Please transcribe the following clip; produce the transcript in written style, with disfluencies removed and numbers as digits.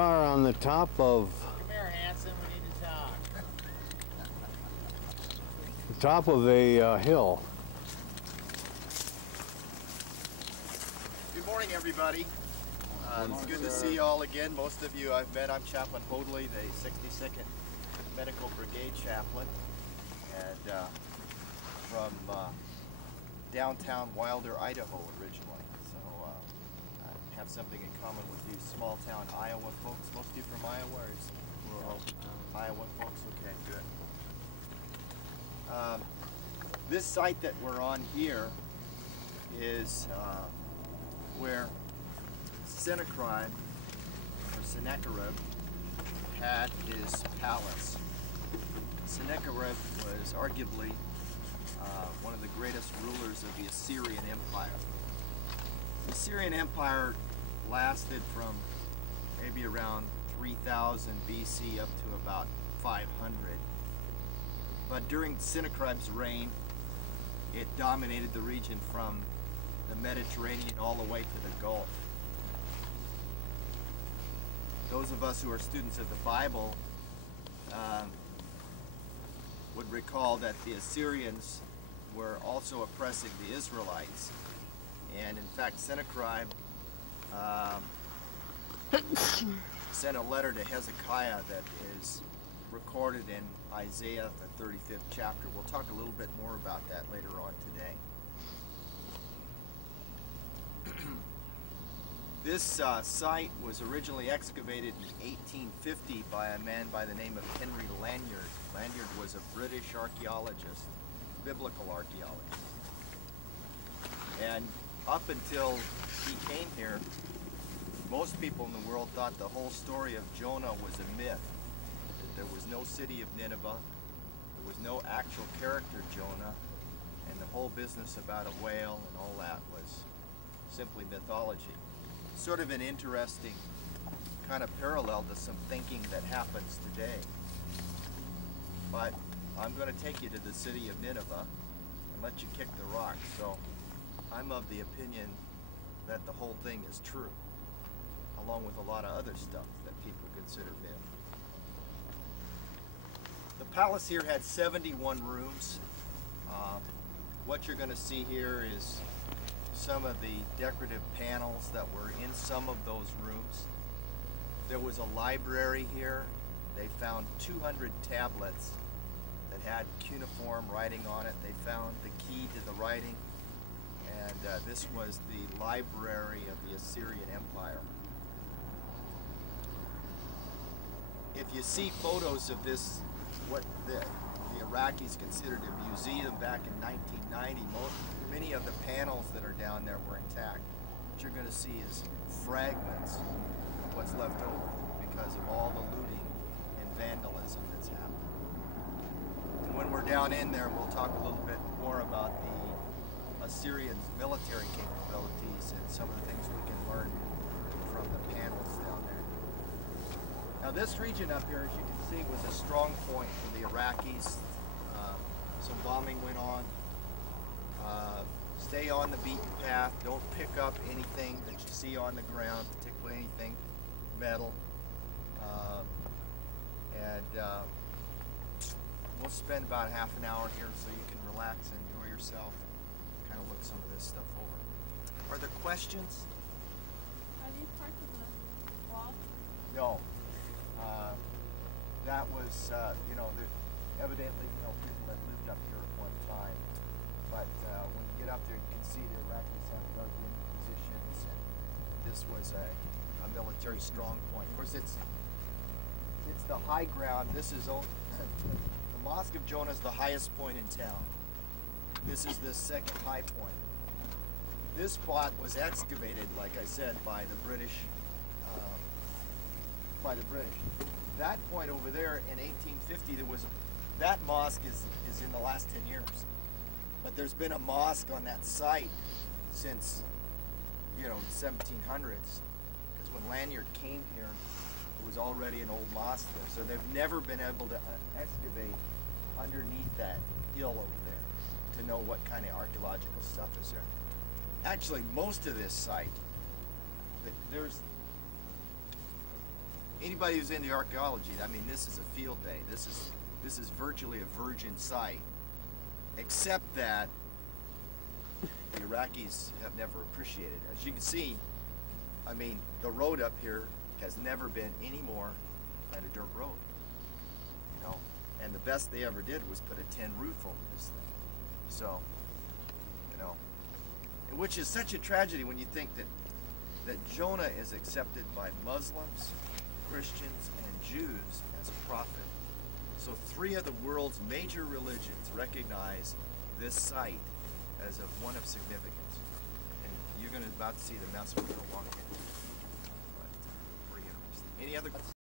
are on the top of Come here, Hanson. We need to talk. a hill. Good morning, everybody. It's good to see you all again. Most of you I've met. I'm Chaplain Hoadley, the 62nd Medical Brigade Chaplain, and from downtown Wilder, Idaho originally. So I have something in common with you small town Iowa folks. Most of you from Iowa, or is Iowa folks? Okay, good. This site that we're on here is where Sennacherib, or Sennacherib, had his palace. Sennacherib was arguably one of the greatest rulers of the Assyrian Empire. The Assyrian Empire lasted from maybe around 3000 BC up to about 500. But during Sennacherib's reign, it dominated the region from the Mediterranean all the way to the Gulf. Those of us who are students of the Bible would recall that the Assyrians were also oppressing the Israelites. And in fact, Sennacherib sent a letter to Hezekiah that is recorded in Isaiah, the 35th chapter. We'll talk a little bit more about that later on today. This site was originally excavated in 1850 by a man by the name of Henry Lanyard. Lanyard was a British archaeologist, biblical archaeologist. And up until he came here, most people in the world thought the whole story of Jonah was a myth. That there was no city of Nineveh, there was no actual character Jonah, and the whole business about a whale and all that was simply mythology. Sort of an interesting kind of parallel to some thinking that happens today. But I'm going to take you to the city of Nineveh and let you kick the rocks. So I'm of the opinion that the whole thing is true, along with a lot of other stuff that people consider myth. The palace here had 71 rooms. What you're going to see here is some of the decorative panels that were in some of those rooms. There was a library here. They found 200 tablets that had cuneiform writing on it. They found the key to the writing, and this was the library of the Assyrian Empire. If you see photos of this, what the Iraqis considered a museum back in 1990, many of the panels that are down there were intact. What you're going to see is fragments of what's left over because of all the looting and vandalism that's happened. And when we're down in there, we'll talk a little bit more about the Assyrians' military capabilities and some of the things we can learn from the panels down there. Now this region up here, as you can see, was a strong point for the Iraqis. Some bombing went on. Stay on the beaten path. Don't pick up anything that you see on the ground, particularly anything metal. We'll spend about half an hour here so you can relax and enjoy yourself, kind of look some of this stuff over. Are there questions? Are these parts of the wall? No. That was, evidently, people that lived up here at one time. But when you get up there, you can see the Iraqis have dug in positions, and this was a military strong point. Of course, it's the high ground. This is the Mosque of Jonah is the highest point in town. This is the second high point. This spot was excavated, like I said, by the British. That point over there in 1850, that mosque is in the last 10 years. But there's been a mosque on that site since, the 1700s. Because when Lanyard came here, it was already an old mosque there. So they've never been able to excavate underneath that hill over there to know what kind of archaeological stuff is there. Actually, most of this site, there's anybody who's into archaeology, I mean, this is a field day. This is virtually a virgin site, except that the Iraqis have never appreciated it. As you can see, I mean, the road up here has never been any more than a dirt road, you know. And the best they ever did was put a tin roof over this thing. So, you know, and which is such a tragedy when you think that Jonah is accepted by Muslims, Christians, and Jews as a prophet. So 3 of the world's major religions recognize this site as one of significance. And you're about to see the mess we're going to walk into. But, pretty interesting. Any other questions?